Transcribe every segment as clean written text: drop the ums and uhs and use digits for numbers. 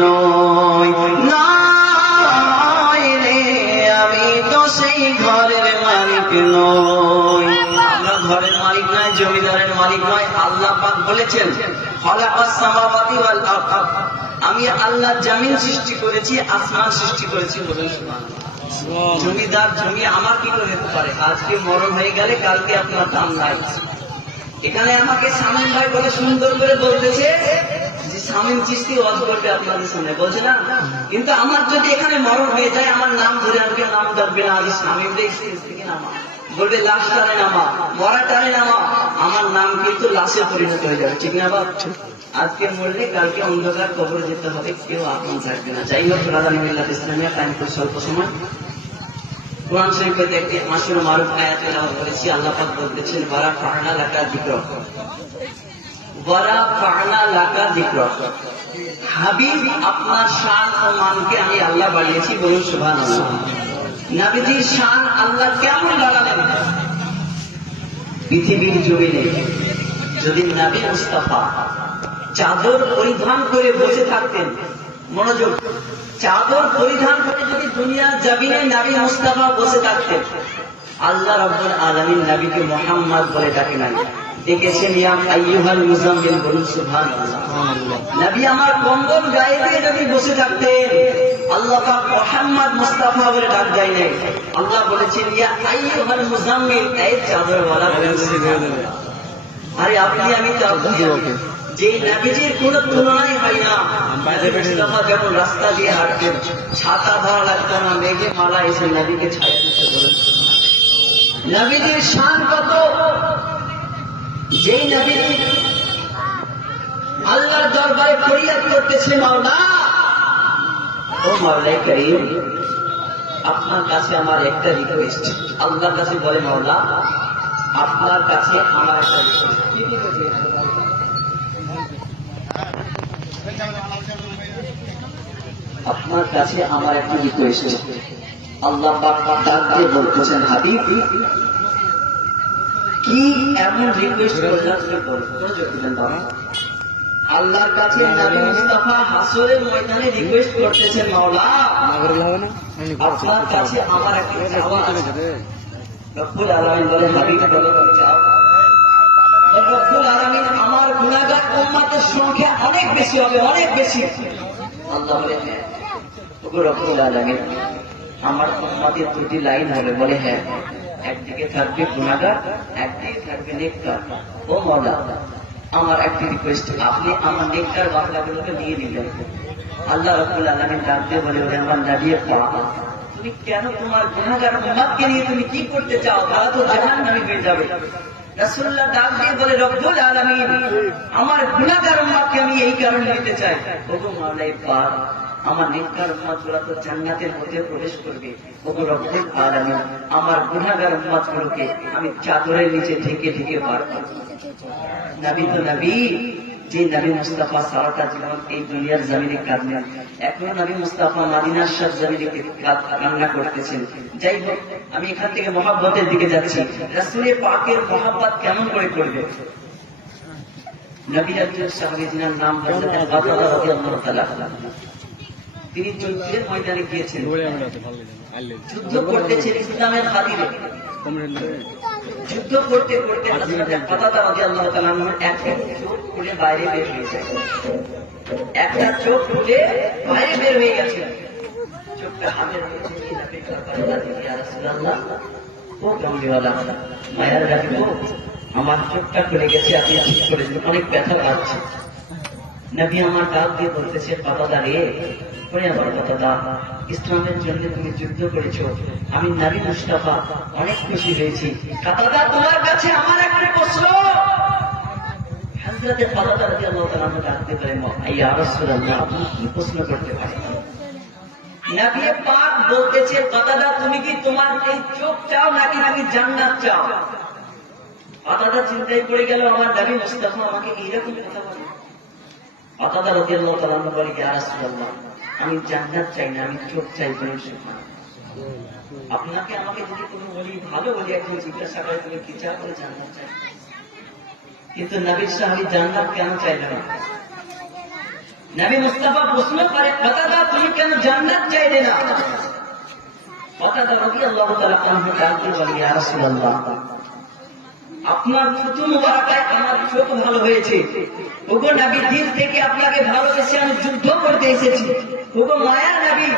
নই, নয় রে আমি তো সেই ঘরের মালিক নই। আমরা ঘরের মালিক নয়, জমিদারের মালিক নয়। আল্লাহ পাক বলেছেন খালাকাস সামাওয়াতি ওয়াল আরদ, আমি আল্লাহ জমিন সৃষ্টি করেছি, আসমান সৃষ্টি করেছি। বলুন সুবহানাল্লাহ। জমিদার জমি আমার কি করে হতে পারে? আজকে মরণ হয়ে গেলে কালকে আপনার দাম নাই। এখানে আমাকে শামীম ভাই বলে সুন্দর করে বলতেছে যে শামীম চিশতি ওয়াজ করবে আপনাদের সামনে, বলছে না? কিন্তু আমার যদি এখানে মরণ হয়ে যায়, আমার নাম ধরে আমাকে নাম ডাকবে না, আজ শামীম দেখছি থেকে নামা, বলবে লাশ টানে নামা, মরা টানে নামা, আমার নাম কিন্তু লাশে পরিণত হয়ে যাবে। ঠিক না বাপ? আজকে মরলে কালকে অন্ধকার কবরে যেতে হবে, কেউ আপন থাকবে না। যাই হোক, রাদানি মিল্লাত ইসলামিয়া টাইম খুব স্বল্প সময়। কোরআন শরীফের একটি মাসুর মারুফ আয়াত তেলাওয়াত করেছি। আল্লাহ পাক বলতেছেন ওয়ারা ফা'না লাকা যিকরা, ওয়ারা ফা'না লাকা যিকরা, হাবিব আপনার শান ও মানকে আমি আল্লাহ বাড়িয়েছি। বলুন সুবহানাল্লাহ। নবীজির শান আল্লাহ কেমন বাড়ালেন? পৃথিবীর জমিনে যদি নবী মুস্তাফা চাদর পরিধান করে বসে থাকতেন, মনোযোগ, চাদর পরিধান করে যদি দুনিয়ার জমিনে নবী মুস্তাফা বসে থাকতেন, আল্লাহ রাব্বুল আলামিন নবীকে মুহাম্মদ বলে ডাকেন নাই, ডেকেছেন ইয়া আইয়ুহাল মুজাম্মিল। বলুন সুবহানাল্লাহ। নবী আমার কম্বল গায়ে দিয়ে যদি বসে থাকতেন, আল্লাহ পাক মুহাম্মদ মুস্তাফা বলে ডাক দেয় নাই। আল্লাহ বলেছেন ইয়া আইয়ুহাল মুজাম্মিল, এই চাদরওয়ালা। আরে আপনি আমি চাদর, যে নবীজির কোন তুলনাই হয় না। মুস্তাফা যেমন রাস্তা দিয়ে হাঁটতেন, ছাতা ধরা লাগতো না, মেঘে মালা এসে নবীকে ছায়া দিতে। বলুন নবীজির শান কত! যেই নবী আল্লাহর দরবারে ফরিয়াদ করতেছে, মাওলা ও মাওলাই করিম, আপনার কাছে আমার একটা রিকোয়েস্ট। আল্লাহর কাছে বলে মাওলা আপনার কাছে আমার একটা রিকোয়েস্ট। আপনার কাছে আমার একটা রিকোয়েস্ট। আল্লাহ পাক ডাক দিয়ে বলতেছেন হাবিব কি এমন রিকোয়েস্ট করলেন? আল্লাহর কাছে নবী মুস্তাফা হাসরের ময়দানে রিকোয়েস্ট করতেছেন মাওলা আপনার কাছে আমার একটা চাওয়া আছে। রব্বুল আলামিন বলে হাবিব বলে চাও। রব্বুল আলামিন আমার গুনাহগার উম্মতের সংখ্যা অনেক বেশি হবে, অনেক বেশি। আল্লাহ বলে হ্যাঁ। ওগো রব্বুল আলামিন আমার উম্মতের দুটি লাইন হবে। বলে হ্যাঁ, একদিকে থাকবে গুনাহগার, একদিকে থাকবে নেককার। ও মাওলা আমার একটা রিকোয়েস্ট, আপনি আমার নেককার বান্দাগুলোকে নিয়ে নিবেন। আল্লাহ রাব্বুল আলামিন ডাক দিয়ে বলে ওরে আমার নবী পাক, তুমি কেন তোমার গুনাহগার উম্মতকে নিয়ে তুমি কি করতে চাও? তারা তো জাহান্নামী হয়ে যাবে। রাসূলুল্লাহ ডাক দিয়ে বলে রব্বুল আলামিন আমার গুনাহগার উম্মতকে আমি এই কারণে নিতে চাই। ওগো মাওলাই পাক আমার নেককার উম্মতগুলো তো জান্নাতের মধ্যে প্রবেশ করবে। ওগো রব্বুল আলামিন আমার গুনাহগার উম্মতগুলোকে আমি চাদরের নিচে ঢেকে ঢেকে বার করব। নবী তো নবী, যে নবী মুস্তাফা সারাটা জীবন এই দুনিয়ার জমিনে কাঁদলেন, এখনো নবী মুস্তাফা মদিনার সব জমিনে কান্না করতেছেন। যাই হোক, আমি এখান থেকে মহব্বতের দিকে যাচ্ছি। রাসূলে পাকের মহব্বত কেমন করে করবে? নবী একজন সাহাবী যিনার নাম হযরত আবু রাদিয়াল্লাহু তাআলা, তিনি যুদ্ধের ময়দানে গিয়েছেন, যুদ্ধ করতেছেন ইসলামের খাতিরে। যুদ্ধ করতে করতে হযরত কাতাদা রাদিয়াল্লাহু তাআলা একটা চোখ খুলে বাইরে বের হয়ে যায়। একটা চোখ খুলে বাইরে বের হয়ে গেছে। চোখটা হাতের মধ্যে নিয়ে নবী কারবালা দিকে, ইয়া রাসূলুল্লাহ ও কামলিওয়ালা মায়ার রাখবো, আমার চোখটা খুলে গেছে, আপনি ঠিক করে দিন, অনেক ব্যথা পাচ্ছে। নবী আমার ডাক দিয়ে বলতেছে কাতাদা রে, ওরে আমার কাতাদা, ইসলামের জন্য তুমি যুদ্ধ করেছো, আমি নবী মুস্তাফা অনেক খুশি হয়েছি। কাতাদা তোমার কাছে আমার একটা প্রশ্ন। হযরত কাতাদা রাদিয়াল্লাহু তাআলা ডাক দিয়ে বলেন ইয়া রাসূলুল্লাহ আপনি কি প্রশ্ন করতে পারেন? নবী পাক বলতেছে কাতাদা তুমি কি তোমার এই চোখ চাও নাকি নাকি জান্নাত চাও? কাতাদা চিন্তায় পড়ে গেল, আমার নবী মুস্তাফা আমাকে এইরকম কথা বলে। কাতাদা রাদিয়াল্লাহু তাআলা বলে ইয়া রাসূলুল্লাহ আমি জান্নাত চাই না, আমি চোখ চাই। বলেন সুবহানাল্লাহ। আপনাকে আমাকে যদি কোনো বলি ভালো বলি এখন জিজ্ঞাসা করে তুমি কি চাও, বলে জান্নাত চাই। কিন্তু নবীর সাহাবী জান্নাত কেন চাইলেন? নবী মুস্তাফা প্রশ্ন করে, কতাদা তুমি কেন জান্নাত চাইলে না? কতাদা রাদিয়াল্লাহু তাআলা আনহু ডাকতে বলে, ইয়া রাসূলুল্লাহ, আপনার ফুতু মুবারাকায় আমার চোখ ভালো হয়েছে। ওগো নবী, দিল থেকে আপনাকে ভালোবেসে আমি যুদ্ধ করতে এসেছি। ওগো মায়ার নবী,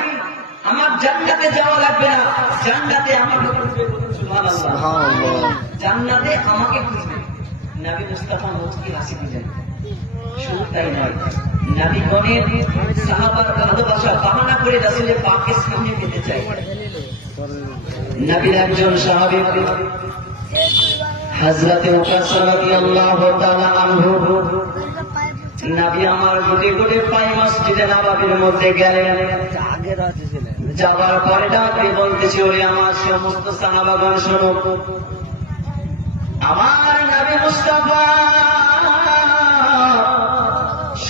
আমার জান্নাতে যাওয়া লাগবে না, জান্নাতে আমাকে খুঁজবে। সুবহানাল্লাহ, জান্নাতে আমাকে খুঁজবে। নবী মুস্তাফা মুচকি হাসি দিলেন। শুধু তাই নয়, নবীগণের সাহাবার ভালোবাসা বাহানা করে রাসূলের পাকের সামনে পেতে চাই। নবীর একজন সাহাবী হযরতে উকাশা রাদিয়াল্লাহু তাআলা আনহু, নবী আমার গুটে গুটে পায়ে মসজিদে নববীর মধ্যে গেলেন। যাওয়ার পরে ডাকে বলতেছে, ওরে আমার সমস্ত সাহাবাগণ শোনো, আমার নবী মুস্তাফা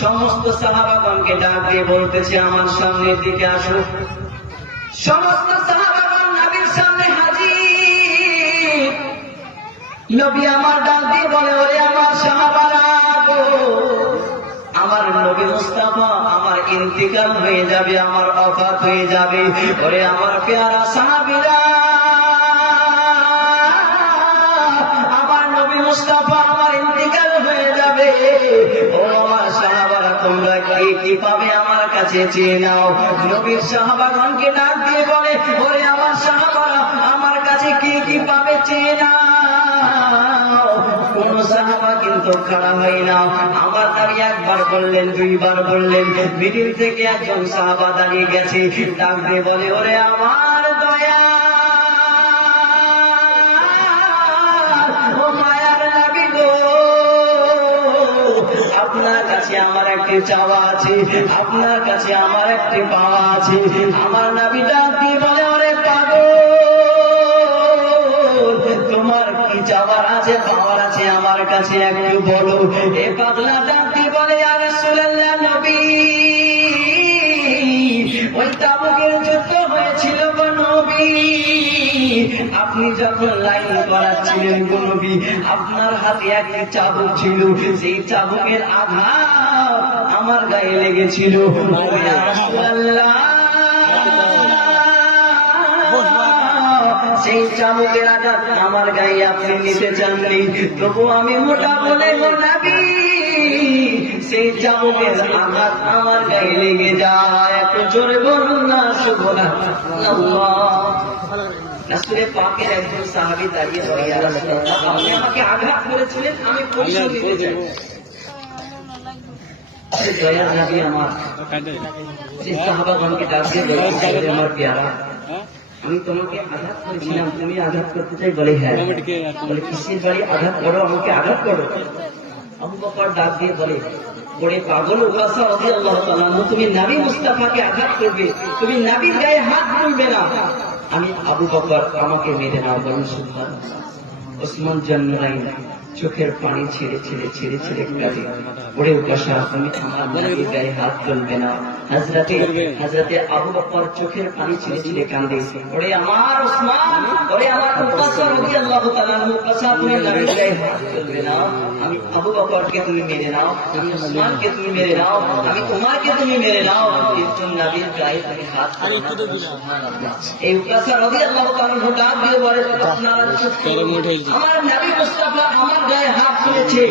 সমস্ত সাহাবাগণকে ডাক দিয়ে বলতেছে, আমার সামনের দিকে আসো। সমস্ত সাহাবাগণ নবীর সামনে হাজির। নবী আমার ডাক দিয়ে বলে, ওরে আমার সাহাবারা গো, আমার নবী মুস্তাফা আমার ইন্তিকাল হয়ে যাবে, আমার ওফাত হয়ে যাবে। ওরে আমার পেয়ারা সাহাবীরা, আমার নবী মুস্তাফা আমার ইন্তিকাল হয়ে যাবে। ও আমার সাহাবারা, তোমরা কি পাবে আমার কাছে চেয়ে নাও। নবীর সাহাবাগণকে ডাক দিয়ে বলে, ওরে আমার সাহাবারা, আমার কাছে কি পাবে চেয়ে নাও। কোন সাহাবা কিন্তু খাড়া হয় না। আমার দাঁড়িয়ে একবার বললেন, দুইবার বললেন, মিডিল থেকে একজন সাহাবা দাঁড়িয়ে গেছে, ডাক দিয়ে বলে, ওরে আমার দয়া, ও মায়ার নবী গো, আপনার কাছে আমার একটি চাওয়া আছে, আপনার কাছে আমার একটি পাওয়া আছে। আমার নবী ডাক দিয়ে বলে, ওরে পাগল, তোমার কি চাওয়ার আছে, পাওয়ার আছে, আমার কাছে একটু বলো। এ পাগলা ডাক দিয়ে বলে, ইয়া রাসূলুল্লাহ নবী, ওই তাবুকের যুদ্ধ হয়েছিল গো নবী, আপনি যখন লাইন করাচ্ছিলেন গো নবী, আপনার হাতে একটি চাবুক ছিল, সেই চাবুকের আঘাত আমার গায়ে লেগেছিল। ইয়া রাসূলুল্লাহ, সেই চাবুকের আঘাত আমার গায়ে আপনি নিতে চাননি, তবু আমি মোটা বলে গো নবী, সেই চাবুকের আঘাত আমার গায়ে লেগে যায়। একটু জোরে বলুন না সুবহানাল্লাহ। রাসূলের পাকের একজন সাহাবী দাঁড়িয়ে বলে, ইয়া রাসূলুল্লাহ, আপনি আমাকে আঘাত করেছিলেন, আমি প্রতিশোধ নিতে চাই। দয়ার নবী আমার সেই সাহাবাগণকে ডাক দিয়ে বলে, আমার পেয়ারা, আমি তোমাকে আঘাত করেছিলাম, তুমি আঘাত করতে চাই? বলে হ্যাঁ। বলে কিসের বাড়ি আঘাত করো, আমাকে আঘাত করো। আবু বকর ডাক দিয়ে বলে, ওরে পাগল উকাশা রাদিয়াল্লাহু তাআলা আনহু, তুমি নবী মুস্তাফাকে আঘাত করবে, তুমি নবীর গায়ে হাত তুলবে না। আমি আবু বকর, আমাকে মেরে নাও। বলুন সুবহানাল্লাহ। ওসমান জান্নারাইন চোখের পানি ছেড়ে ছেড়ে ছেড়ে ছেড়ে কাঁদে, ওরে উকাশা, তুমি আমার নবীর গায়ে হাত তুলবে না। হযরতে আবু বকর চোখের পানি ছেড়ে ছেড়ে কাঁদে, ওরে আমার ওসমান, ওরে আমার উকাশা রাদিয়াল্লাহু তাআলা আনহু, উকাশা, তুমি নবীর গায়ে হাত তুলবে না। আমি আবু বকরকে তুমি মেরে নাও, আমি ওসমানকে তুমি মেরে নাও, আমি উমরকে তুমি মেরে নাও, কিন্তু নবীর গায়ে তুমি হাত তুলবে না। সুবহানাল্লাহ। এই উকাশা রাদিয়াল্লাহু তাআলা আনহু ডাক দিয়ে বলে, আপনারা আমার নবী মুস্তাফা আমার গায়ে হাত তুলেছে,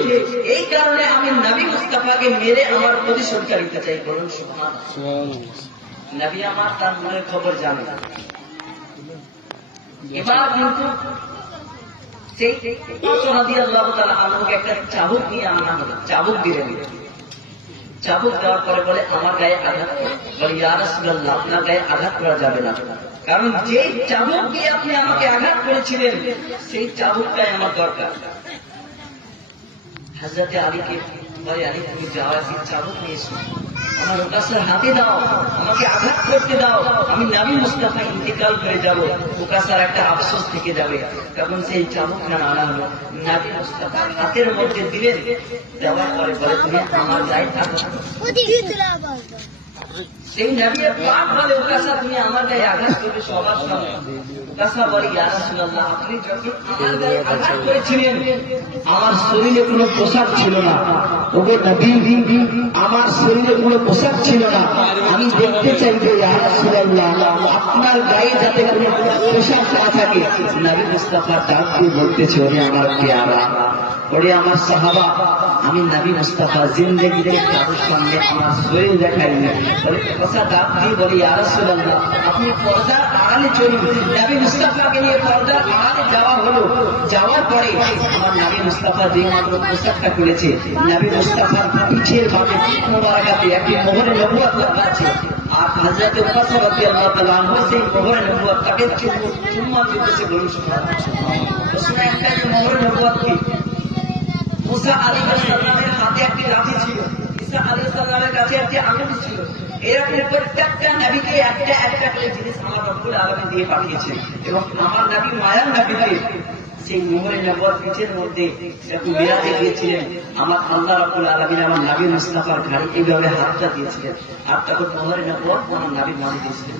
এই কারণে আমি নবী মুস্তাফাকে মেরে আমার প্রতিশোধ নিতে চাই। বলুন সুবহানাল্লাহ। নবী আমার তার মনের খবর জানে। এবার কিন্তু সেই রাদিয়াল্লাহু তাআলা আনহুকে একটা চাবুক নিয়ে আনা হলো, চাবুক দিলেন। চাবুক দেওয়ার পরে বলে, আমার গায়ে আঘাত করো। বলে, ইয়া রাসূলুল্লাহ, আপনার গায়ে আঘাত করা যাবে না, কারণ যেই চাবুক দিয়ে আপনি আমাকে আঘাত করেছিলেন, সেই চাবুকটাই আমার দরকার। হযরতে আলীকে বলে, আলী তুমি যাও, একটি চাবুক নিয়ে এসো, আমার উকাশার হাতে দাও, আমাকে আঘাত করতে দাও, আমি নবী মুস্তাফা ইন্তিকাল করে যাব, উকাশার একটা আফসোস থেকে যাবে। তখন সেই চাবুকটা আনা হলো, নবী মুস্তাফা হাতের মধ্যে দিলেন। দেওয়ার পরে বলে, তুমি আমার গায়ে থাকো। সেই নবী পাক বলে ওকাসা তুমি আমার গায়ে আঘাত করবে সবার সামনে। ওকাসা বলে ইয়া রাসূলুল্লাহ আপনি যখন আমার গায়ে আঘাত করেছিলেন আমার শরীরে কোনো পোশাক ছিল না। ওগো নবী আমার শরীরে কোনো পোশাক ছিল না, আমি দেখতে চাই যে ইয়া রাসূলুল্লাহ আপনার গায়ে যাতে কোনো পোশাক না থাকে। নবী মুস্তাফা ডাক দিয়ে বলতেছে ওরে আমার পেয়ারা, ওরে আমার সাহাবা, আমি নবী মুস্তাফা জিন্দেগিতে কারোর সঙ্গে আমার শরীর দেখাইনি। বলে কথা ডাক দিয়ে বলি ইয়া রাসূলুল্লাহ আপনি পর্দার আড়ালে চলুন। নবী মুস্তাফাকে নিয়ে পর্দার আড়ালে যাওয়া হলো। যাওয়ার পরে আমার নবী মুস্তাফা যে মাত্র পোশাকটা খুলেছে, নবী মুস্তাফার পিঠের বামে পিঠ মোবারকাতে একটি মোহরে নবুয়ত লেখা আছে। আর হযরত উকাসা রাদিয়াল্লাহু তাআলা আনহু সেই মোহরে নবুয়তটাকে চুম্বন দিতেছে। বলুন সুবহানাল্লাহ। তো শুনে একটা যে মোহরে নবুয়ত কি, মুসা আলাইহিস সালামের হাতে একটি লাঠি ছিল, ঈসা আলাইহিস সালামের কাছে একটি আঙ্গুল ছিল। এরকম প্রত্যেকটা নবীকে একটা একটা করে জিনিস আমার রব্বুল আলামিন দিয়ে পাঠিয়েছেন। এবং আমার নবী মায়ার নবীকে সেই মোহরে নবুয়ত পিঠের মধ্যে একটু বিরাজে দিয়েছিলেন। আমার আল্লাহ রব্বুল আলামিন আমার নবী মুস্তাফার ঘাড়ে এইভাবে হাতটা দিয়েছিলেন। হাতটা করে মোহরে নবুয়ত আমার নবীর নামে দিয়েছিলেন।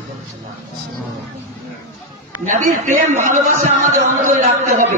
নবীর প্রেম ভালোবাসা আমাদের অন্তরে রাখতে হবে।